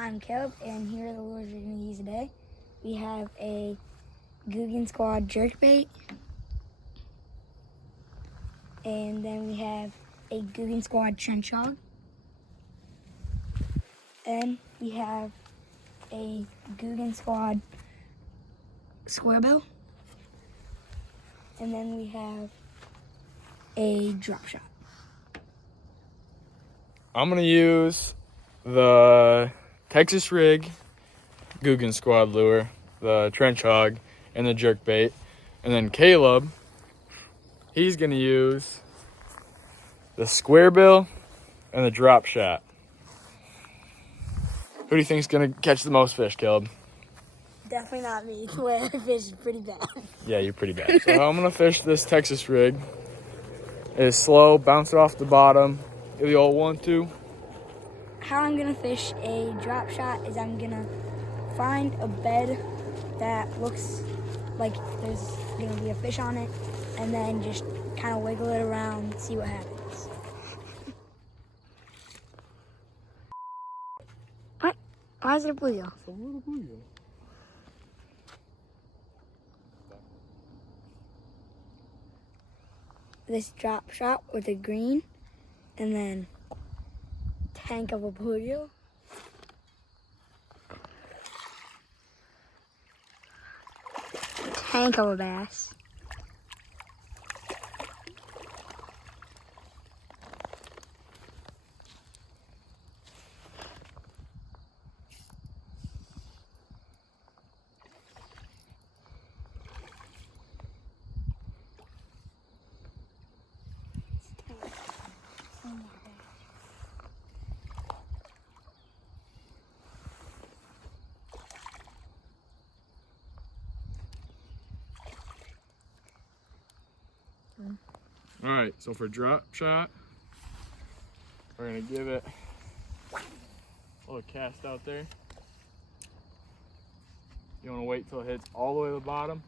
I'm Caleb, and here are the lures we're going to use today. We have a Bluegill Squad jerkbait, and then we have a Bluegill Squad trench hog, and we have a Bluegill Squad square bill, and then we have a drop shot. I'm gonna use the Texas rig Bluegill Squad lure, the trench hog, and the jerkbait. And then Caleb, he's gonna use the square bill and the drop shot. Who do you think is gonna catch the most fish, Caleb? Definitely not me. The way I fish is pretty bad. Yeah, you're pretty bad. So I'm gonna fish this Texas rig. It's slow, bounce it off the bottom. Give the old 1-2. How I'm gonna fish a drop shot is I'm gonna find a bed that looks like there's gonna be a fish on it, and then just kind of wiggle it around, see what happens. What? Why is it a bluegill? It's a little bluegill. This drop shot with a green, and then tank of a bluegill. Tank of a bass. All right, so for drop shot, we're gonna give it a little cast out there. You wanna wait till it hits all the way to the bottom.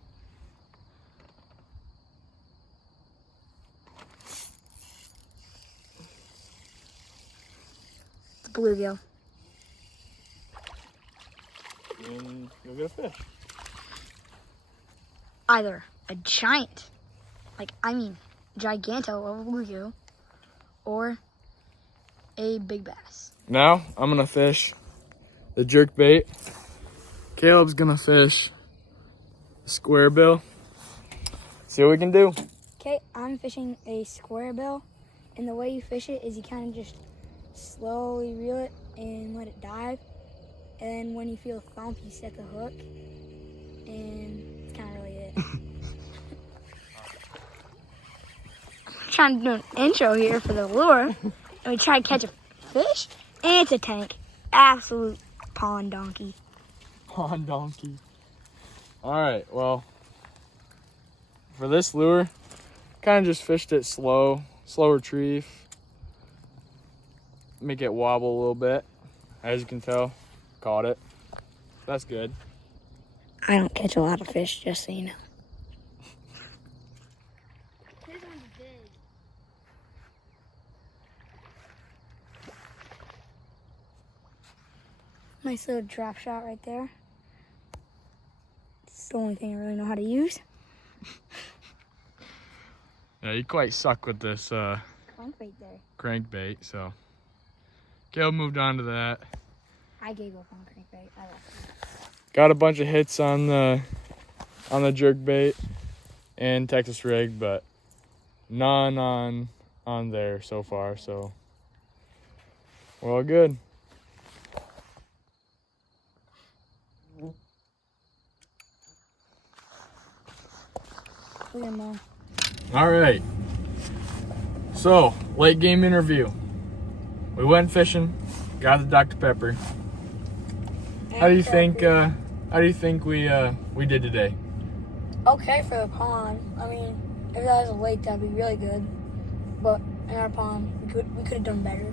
The bluegill. And you'll get a fish. Either a giant, giganto of a bluegill, or a big bass. Now I'm gonna fish the jerk bait. Caleb's gonna fish the square bill. See what we can do. Okay, I'm fishing a square bill, and the way you fish it is you kind of just slowly reel it and let it dive, and then when you feel a thump, you set the hook, and that's kind of really it. I'm trying to do an intro here for the lure, and we try to catch a fish, and it's a tank. Absolute pond donkey. Pond donkey. All right, well, for this lure, kind of just fished it slow retrieve. Make it wobble a little bit. As you can tell, caught it. That's good. I don't catch a lot of fish, just so you know. This one's big. Nice little drop shot right there. It's the only thing I really know how to use. Yeah, you quite suck with this Crankbait there. crankbait, so Caleb moved on to that. I gave up on crankbait. I left it. Got a bunch of hits on the jerkbait and Texas rig, but none on there so far, so we're all good. Look at 'em all. All right, so late game interview. We went fishing, got the Dr. Pepper. How do you think we did today? Okay for the pond. I mean, if that was a lake, that'd be really good. But in our pond, we could have done better.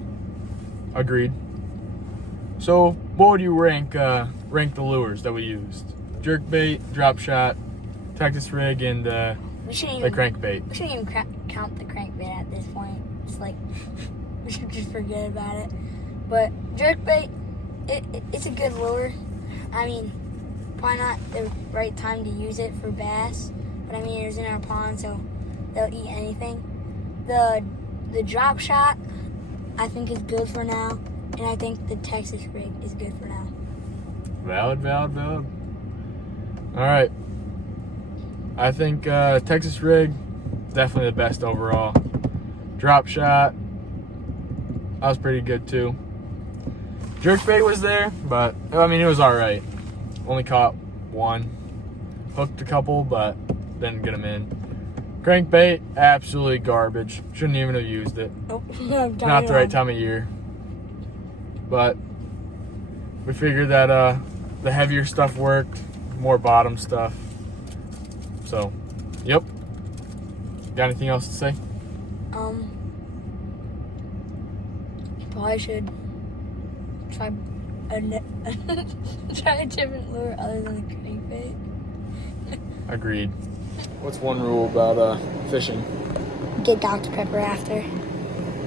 Agreed. So what would you rank the lures that we used? Jerkbait, drop shot, Texas rig, and the crankbait. We shouldn't even count the crankbait at this point. It's like we should just forget about it. But jerkbait It's a good lure. I mean, probably not the right time to use it for bass, but I mean, it's in our pond, so they'll eat anything. The drop shot, I think, is good for now, and I think the Texas rig is good for now. Valid. All right. I think Texas rig, definitely the best overall. Drop shot, that was pretty good too. Jerkbait was there, but I mean, it was all right. Only caught one. Hooked a couple, but didn't get them in. Crankbait, absolutely garbage. Shouldn't even have used it. Oh, Not the right time of year. But we figured that the heavier stuff worked, more bottom stuff. So, yep. Got anything else to say? You probably should try try a different lure other than the crankbait. Agreed. What's one rule about fishing? Get Dr. Pepper after.